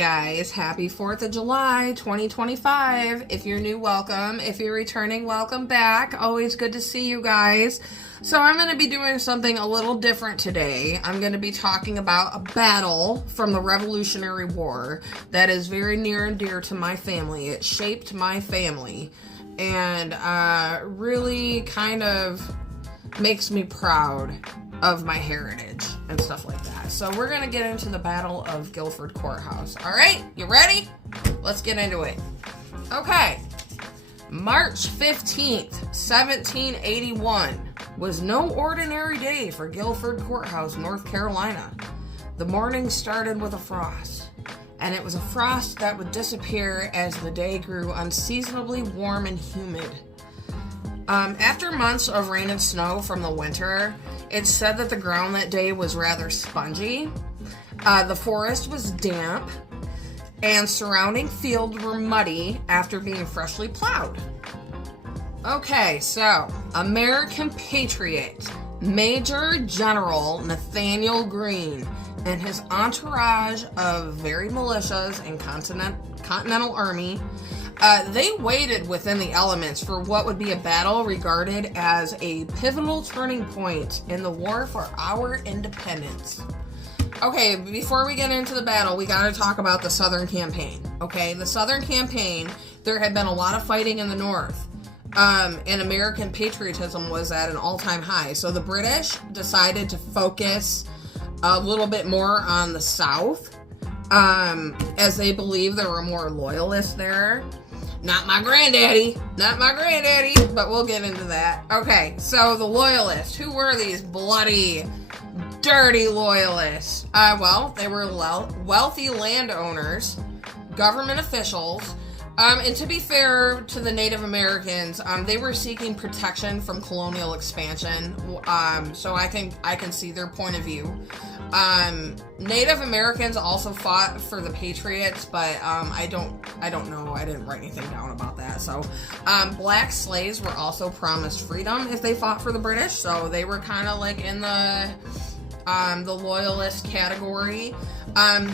guys, happy 4th of July 2025. If you're new, welcome. If you're returning, welcome back. Always good to see you guys. So I'm going to be doing something a little different today. I'm going to be talking about a battle from the Revolutionary War that is very near and dear to my family. It shaped my family and really kind of makes me proud of my heritage and stuff like that. So we're going to get into the Battle of Guilford Courthouse. All right, you ready? Let's get into it. Okay. March 15th, 1781 was no ordinary day for Guilford Courthouse, North Carolina. The morning started with a frost, and it was a frost that would disappear as the day grew unseasonably warm and humid. After months of rain and snow from the winter, it's said that the ground that day was rather spongy. The forest was damp, and surrounding fields were muddy after being freshly plowed. Okay, so American patriot Major General Nathaniel Greene and his entourage of varied militias and Continental Army, they waited within the elements for what would be a battle regarded as a pivotal turning point in the war for our independence. Okay, before we get into the battle, we got to talk about the Southern Campaign. Okay, the Southern Campaign, there had been a lot of fighting in the North, and American patriotism was at an all-time high. So the British decided to focus a little bit more on the South, as they believed there were more loyalists there. Not my granddaddy, but we'll get into that. Okay, so the loyalists, who were these bloody, dirty loyalists? Well, they were wealthy landowners, government officials, and to be fair to the Native Americans, they were seeking protection from colonial expansion, so I can see their point of view. Native Americans also fought for the Patriots, but I don't know. I didn't write anything down about that. So black slaves were also promised freedom if they fought for the British. So they were kind of like in the loyalist category.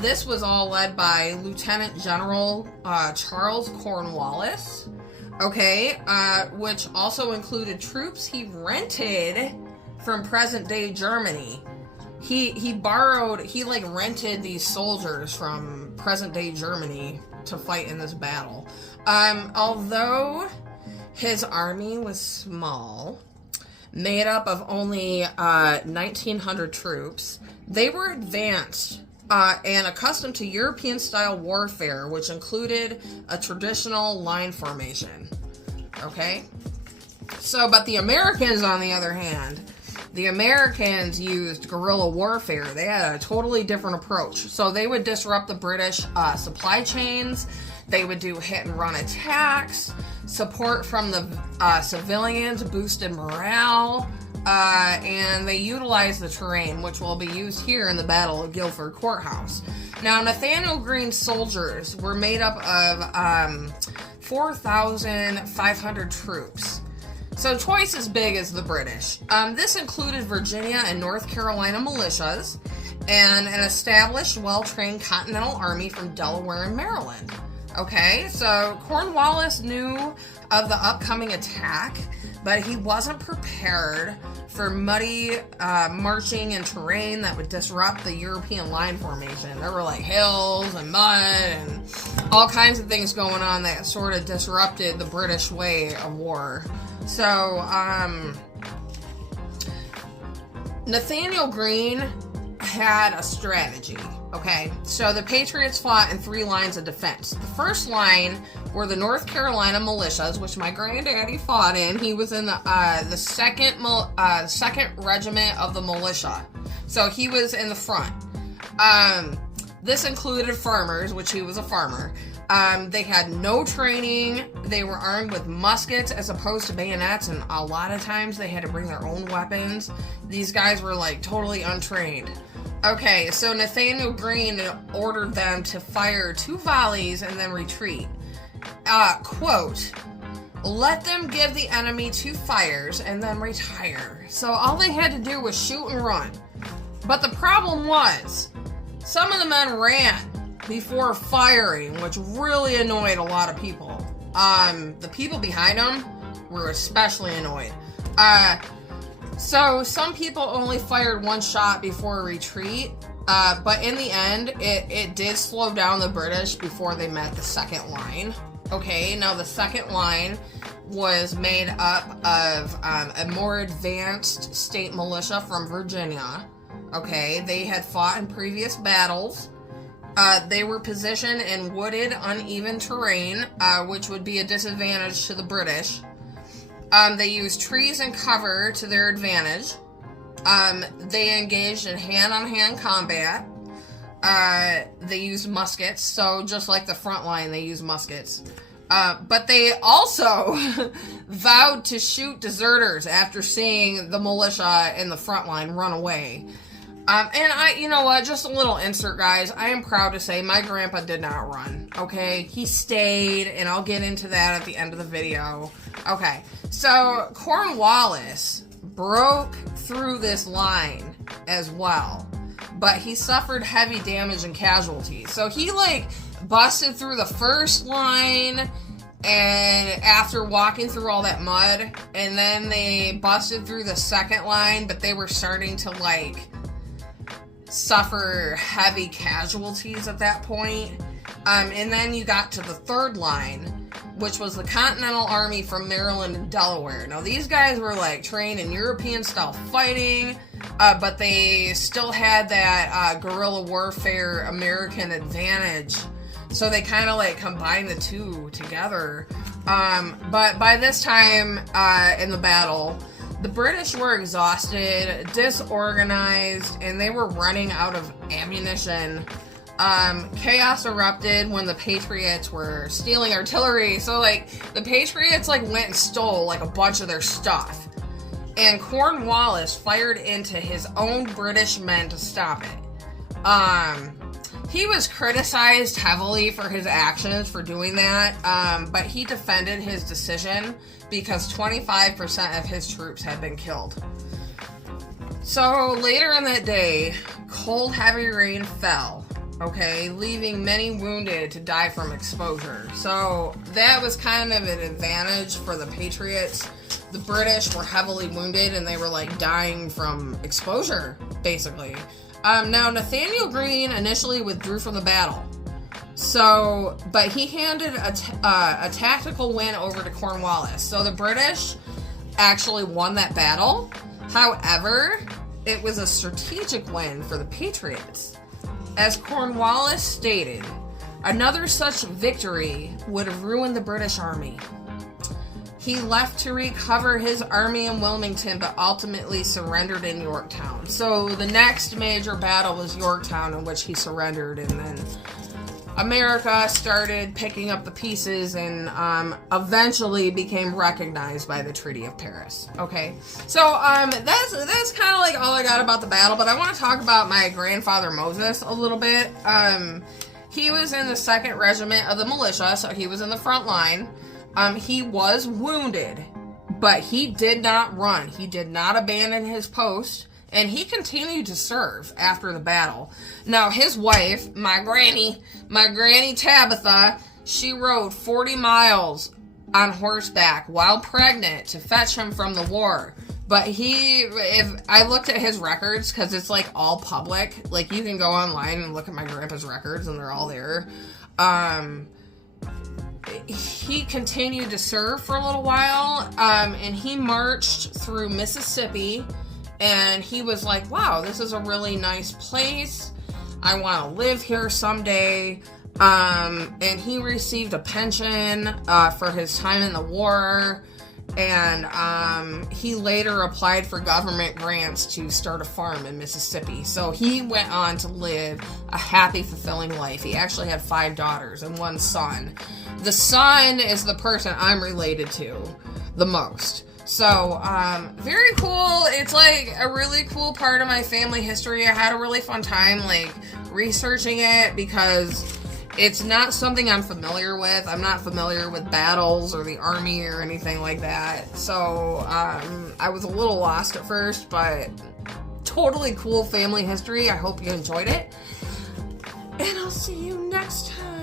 This was all led by Lieutenant General Charles Cornwallis. Okay, which also included troops he rented from present-day Germany. He rented these soldiers from present-day Germany to fight in this battle. Although his army was small, made up of only 1,900 troops, they were advanced and accustomed to European-style warfare, which included a traditional line formation. Okay? So, but the Americans, on the other hand, the Americans used guerrilla warfare. They had a totally different approach. So they would disrupt the British supply chains. They would do hit-and-run attacks. Support from the civilians boosted morale. And they utilized the terrain, which will be used here in the Battle of Guilford Courthouse. Now, Nathaniel Greene's soldiers were made up of 4,500 troops. So twice as big as the British. This included Virginia and North Carolina militias and an established, well-trained Continental Army from Delaware and Maryland. Okay, so Cornwallis knew of the upcoming attack, but he wasn't prepared for muddy marching and terrain that would disrupt the European line formation. There were like hills and mud and all kinds of things going on that sort of disrupted the British way of war. So, Nathaniel Greene had a strategy, okay? So the Patriots fought in 3 lines of defense. The first line were the North Carolina militias, which my granddaddy fought in. He was in the second regiment of the militia. So he was in the front. This included farmers, which he was a farmer. They had no training. They were armed with muskets as opposed to bayonets, and a lot of times they had to bring their own weapons. These guys were like totally untrained. Okay, so Nathaniel Greene ordered them to fire 2 volleys and then retreat. Quote, "Let them give the enemy 2 fires and then retire." So all they had to do was shoot and run. But the problem was, some of the men ran. before firing, which really annoyed a lot of people. The people behind him were especially annoyed. So some people only fired one shot before a retreat, but in the end, it did slow down the British before they met the second line. Okay, now the second line was made up of a more advanced state militia from Virginia. Okay, they had fought in previous battles. They were positioned in wooded, uneven terrain, which would be a disadvantage to the British. They used trees and cover to their advantage. They engaged in hand-on-hand combat. They used muskets, so just like the front line, they used muskets. But they also vowed to shoot deserters after seeing the militia in the front line run away. And you know what, just a little insert, guys. I am proud to say my grandpa did not run, okay? He stayed, and I'll get into that at the end of the video. Okay, so Cornwallis broke through this line as well, but he suffered heavy damage and casualties. So he, like, busted through the first line, and after walking through all that mud, and then they busted through the second line, but they were starting to, like, suffer heavy casualties at that point. And then you got to the third line, which was the Continental Army from Maryland and Delaware. Now, these guys were, like, trained in European-style fighting, but they still had that guerrilla warfare American advantage. So they kind of, like, combined the two together. But by this time in the battle, the British were exhausted, disorganized, and they were running out of ammunition. Chaos erupted when the Patriots were stealing artillery. So, like, the Patriots, like, went and stole, like, a bunch of their stuff. And Cornwallis fired into his own British men to stop it. He was criticized heavily for his actions for doing that, but he defended his decision because 25% of his troops had been killed. So later in that day, cold, heavy rain fell, okay, leaving many wounded to die from exposure. So that was kind of an advantage for the Patriots. The British were heavily wounded and they were, like, dying from exposure, basically. Now, Nathaniel Greene initially withdrew from the battle. So, but he handed a tactical win over to Cornwallis. So the British actually won that battle. However, it was a strategic win for the Patriots. As Cornwallis stated, another such victory would have ruined the British Army. He left to recover his army in Wilmington, but ultimately surrendered in Yorktown. So the next major battle was Yorktown, in which he surrendered, and then America started picking up the pieces and eventually became recognized by the Treaty of Paris. Okay, so that's kind of like all I got about the battle, but I want to talk about my grandfather Moses a little bit. He was in the 2nd Regiment of the Militia, so he was in the front line. He was wounded, but he did not run. He did not abandon his post, and he continued to serve after the battle. Now, his wife, my granny Tabitha, she rode 40 miles on horseback while pregnant to fetch him from the war. But if I looked at his records, because it's, like, all public, like, you can go online and look at my grandpa's records, and they're all there. He continued to serve for a little while, and he marched through Mississippi, and he was like, wow, this is a really nice place. I want to live here someday. And he received a pension for his time in the war, and he later applied for government grants to start a farm in Mississippi. So he went on to live a happy, fulfilling life. He actually had 5 daughters and 1 son. The son is the person I'm related to the most. So, very cool. It's, like, a really cool part of my family history. I had a really fun time, like, researching it because it's not something I'm familiar with. I'm not familiar with battles or the army or anything like that. So, I was a little lost at first, but totally cool family history. I hope you enjoyed it. And I'll see you next time.